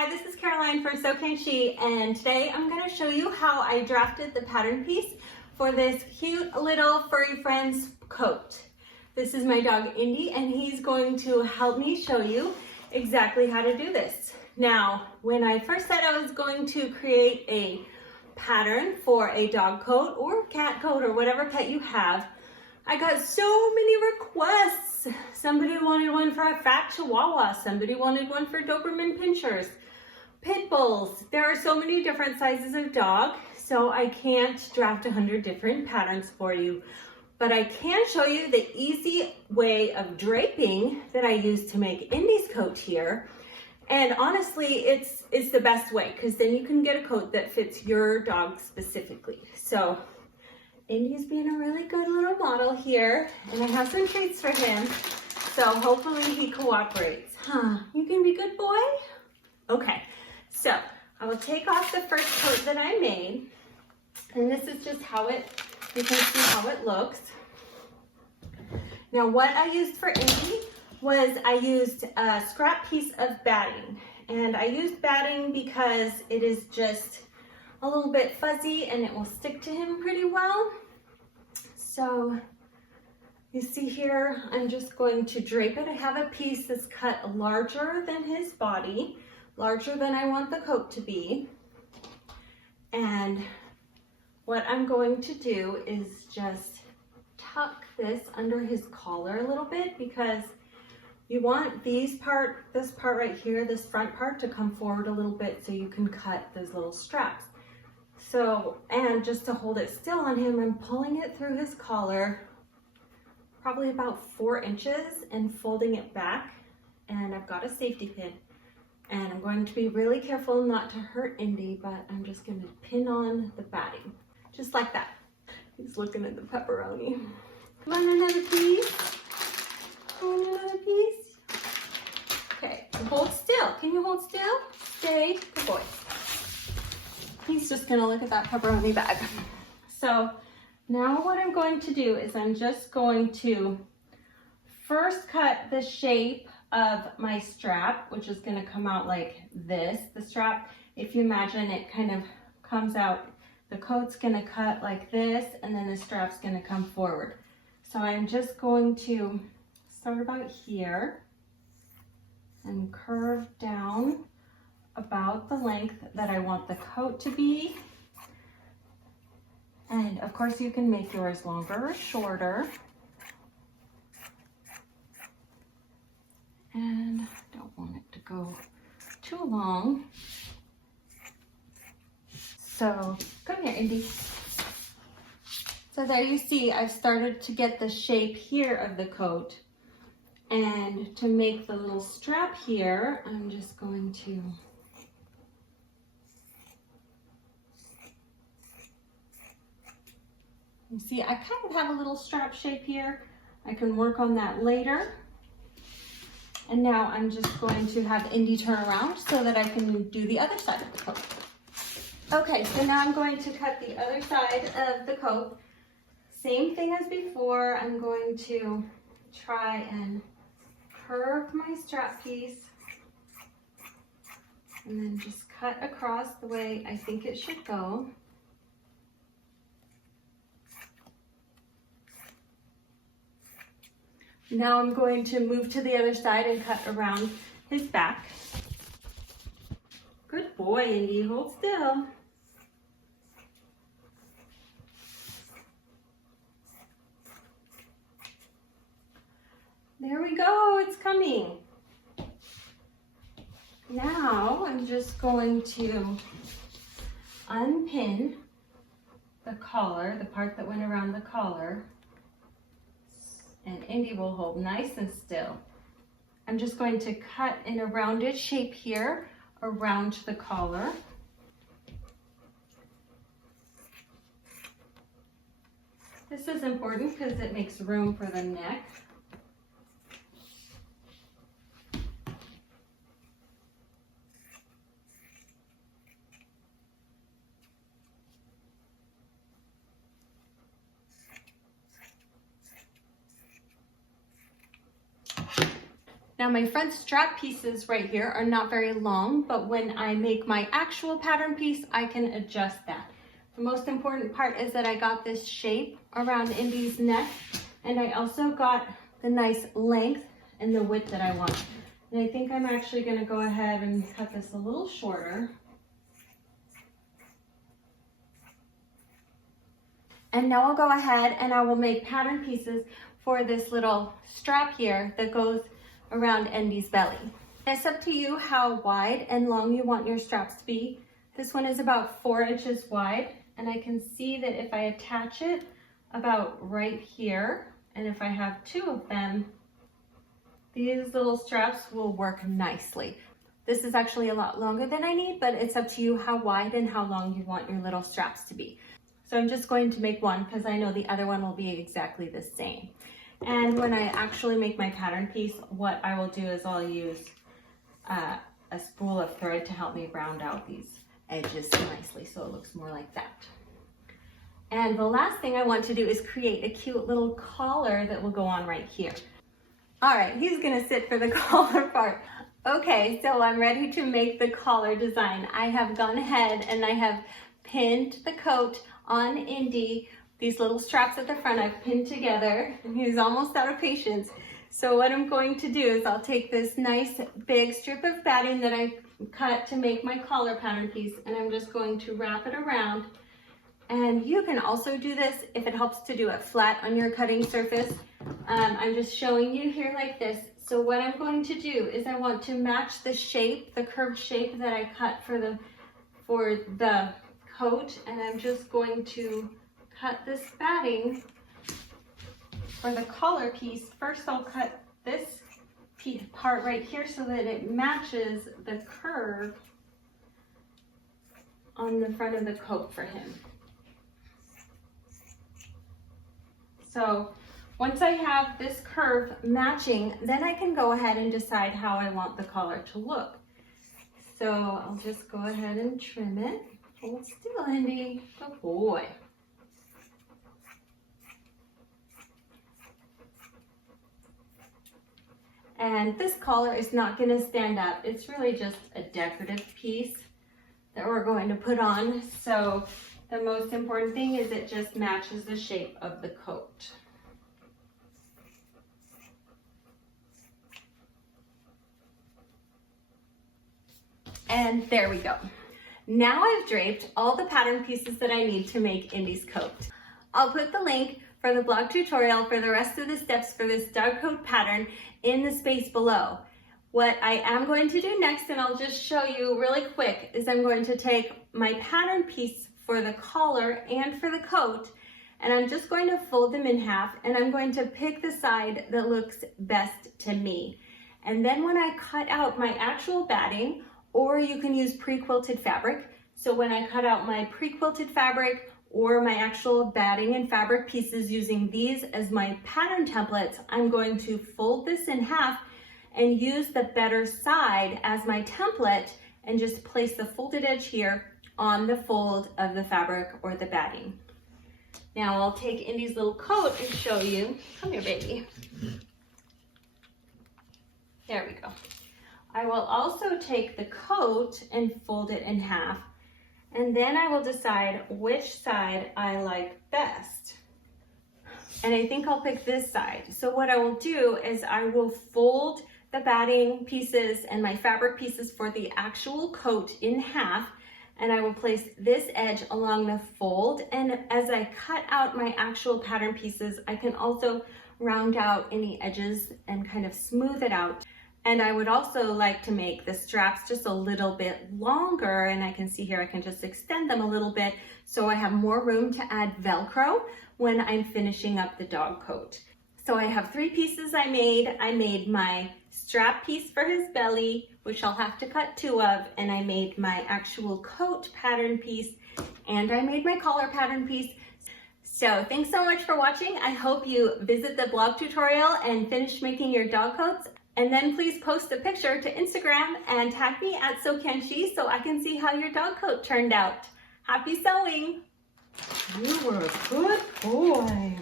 Hi, this is Caroline from So Can She, and today I'm going to show you how I drafted the pattern piece for this cute little furry friend's coat. This is my dog Indy, and he's going to help me show you exactly how to do this. Now, when I first said I was going to create a pattern for a dog coat or cat coat or whatever pet you have, I got so many requests. Somebody wanted one for a fat Chihuahua. Somebody wanted one for Doberman Pinschers, Pit Bulls. There are so many different sizes of dog, so I can't draft 100 different patterns for you. But I can show you the easy way of draping that I use to make Indy's coat here. And honestly, it's the best way, because then you can get a coat that fits your dog specifically. So Indy's being a really good little model here, and I have some treats for him, so hopefully he cooperates. You can be good boy? Okay, so I will take off the first coat that I made, and this is just you can see how it looks. Now what I used for Indy was I used a scrap piece of batting, and I used batting because it is just a little bit fuzzy and it will stick to him pretty well. So you see here, I'm just going to drape it. I have a piece that's cut larger than his body, larger than I want the coat to be. And what I'm going to do is just tuck this under his collar a little bit, because you want this part right here, this front part, to come forward a little bit so you can cut those little straps. So, and just to hold it still on him, I'm pulling it through his collar, probably about 4 inches, and folding it back. And I've got a safety pin. And I'm going to be really careful not to hurt Indy, but I'm just going to pin on the batting, just like that. He's looking at the pepperoni. Want another piece? Want another piece? Okay, hold still. Can you hold still? Stay, good boy. He's just gonna look at that pepperoni bag. So now what I'm going to do is I'm just going to first cut the shape of my strap, which is gonna come out like this. The strap, if you imagine, it kind of comes out, the coat's gonna cut like this, and then the strap's gonna come forward. So I'm just going to start about here and curve down about the length that I want the coat to be. And of course you can make yours longer or shorter. And I don't want it to go too long. So come here, Indy. So there you see, I've started to get the shape here of the coat. And to make the little strap here, I'm just going to you see, I kind of have a little strap shape here. I can work on that later. And now I'm just going to have Indy turn around so that I can do the other side of the coat. Okay, so now I'm going to cut the other side of the coat. Same thing as before. I'm going to try and curve my strap piece and then just cut across the way I think it should go. Now I'm going to move to the other side and cut around his back. Good boy, Indy, hold still. There we go, it's coming. Now I'm just going to unpin the collar, the part that went around the collar. And Indy will hold nice and still. I'm just going to cut in a rounded shape here around the collar. This is important because it makes room for the neck. Now my front strap pieces right here are not very long, but when I make my actual pattern piece, I can adjust that. The most important part is that I got this shape around Indy's neck, and I also got the nice length and the width that I want. And I think I'm actually going to go ahead and cut this a little shorter. And now I'll go ahead and I will make pattern pieces for this little strap here that goes around Indy's belly. It's up to you how wide and long you want your straps to be. This one is about 4 inches wide, and I can see that if I attach it about right here, and if I have 2 of them, these little straps will work nicely. This is actually a lot longer than I need, but it's up to you how wide and how long you want your little straps to be. So I'm just going to make one because I know the other one will be exactly the same. And when I actually make my pattern piece, what I will do is I'll use a spool of thread to help me round out these edges nicely so it looks more like that. And the last thing I want to do is create a cute little collar that will go on right here. All right, he's gonna sit for the collar part. Okay, so I'm ready to make the collar design. I have gone ahead and I have pinned the coat on Indy. These little straps at the front I've pinned together, and he's almost out of patience. So what I'm going to do is I'll take this nice big strip of batting that I cut to make my collar pattern piece, and I'm just going to wrap it around. And you can also do this if it helps to do it flat on your cutting surface. I'm just showing you here like this. So what I'm going to do is I want to match the shape, the curved shape that I cut for the coat, and I'm just going to cut this batting for the collar piece. First I'll cut this part right here so that it matches the curve on the front of the coat for him. So once I have this curve matching, then I can go ahead and decide how I want the collar to look. So I'll just go ahead and trim it. Hold still, Indy. Good boy. And this collar is not going to stand up. It's really just a decorative piece that we're going to put on. So the most important thing is it just matches the shape of the coat. And there we go. Now I've draped all the pattern pieces that I need to make Indy's coat. I'll put the link for the blog tutorial for the rest of the steps for this dog coat pattern in the space below. What I am going to do next, and I'll just show you really quick, is I'm going to take my pattern piece for the collar and for the coat, and I'm just going to fold them in half, and I'm going to pick the side that looks best to me. And then when I cut out my actual batting, or you can use pre-quilted fabric, so when I cut out my pre-quilted fabric or my actual batting and fabric pieces using these as my pattern templates, I'm going to fold this in half and use the better side as my template and just place the folded edge here on the fold of the fabric or the batting. Now I'll take Indy's little coat and show you. Come here, baby. There we go. I will also take the coat and fold it in half, and then I will decide which side I like best. And I think I'll pick this side. So what I will do is I will fold the batting pieces and my fabric pieces for the actual coat in half, and I will place this edge along the fold. And as I cut out my actual pattern pieces, I can also round out any edges and kind of smooth it out. And I would also like to make the straps just a little bit longer, and I can see here I can just extend them a little bit so I have more room to add Velcro when I'm finishing up the dog coat. So I have 3 pieces I made. I made my strap piece for his belly, which I'll have to cut 2 of, and I made my actual coat pattern piece, and I made my collar pattern piece. So thanks so much for watching. I hope you visit the blog tutorial and finish making your dog coats. And then please post a picture to Instagram and tag me at SoCanShe so I can see how your dog coat turned out. Happy sewing! You were a good boy.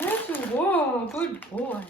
Yes, you were a good boy.